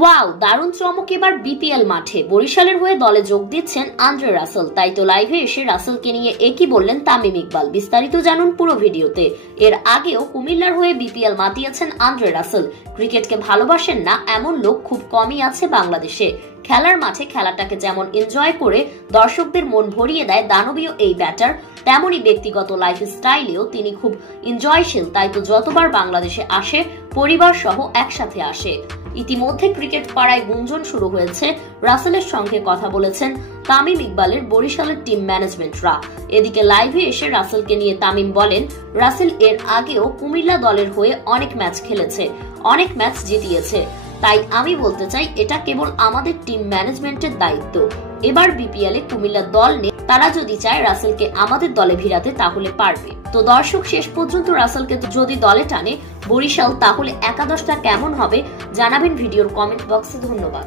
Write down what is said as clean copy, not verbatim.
Wow, দারুণ চমক এবার বিপিএল মাঠে। বরিশালের হয়ে দলে যোগ দিচ্ছেন আন্দ্রে রাসেল। তাই তো লাইভে এসে রাসেলকে নিয়ে একই বললেন তামিম ইকবাল। বিস্তারিত জানুন পুরো ভিডিওতে। এর আগেও কুমিল্লার হয়ে বিপিএল মাতিয়েছেন আন্দ্রে রাসেল। ক্রিকেটকে ভালোবাসেন না এমন লোক খুব কমই আছে বাংলাদেশে। খেলার মাঠে খেলাটাকে যেমন এনজয় করে দর্শকদের মন ভরিয়ে দেয় দানবীয় এই ব্যাটার, তেমনই ব্যক্তিগত লাইফস্টাইলেও তিনি খুব এনজয়শীল। তাই তো যতবার বাংলাদেশে আসে পরিবার সহ একসাথে আসে। ইতিমধ্যে ক্রিকেট পাড়ায় গুঞ্জন শুরু হয়েছে। রাসেলের সঙ্গে কথা বলেছেন তামিম ইকবালের বরিশালের টিম ম্যানেজমেন্টরা। এদিকে লাইভে এসে রাসেলকে নিয়ে তামিম বলেন, রাসেল এর আগেও কুমিল্লা দলের হয়ে অনেক ম্যাচ খেলেছে, অনেক ম্যাচ জিতিয়েছে। তাই আমি বলতে চাই এটা কেবল আমাদের টিম ম্যানেজমেন্টের দায়িত্ব। এবার বিপিএল এ কুমিল্লা দল নেই, তারা যদি চায় রাসেলকে আমাদের দলে ভিড়াতে তাহলে পারবে। তো দর্শক, শেষ পর্যন্ত রাসেলকে যদি দলে টানে বরিশাল, তাহলে একাদশটা কেমন হবে জানাবেন ভিডিওর কমেন্ট বক্সে। ধন্যবাদ।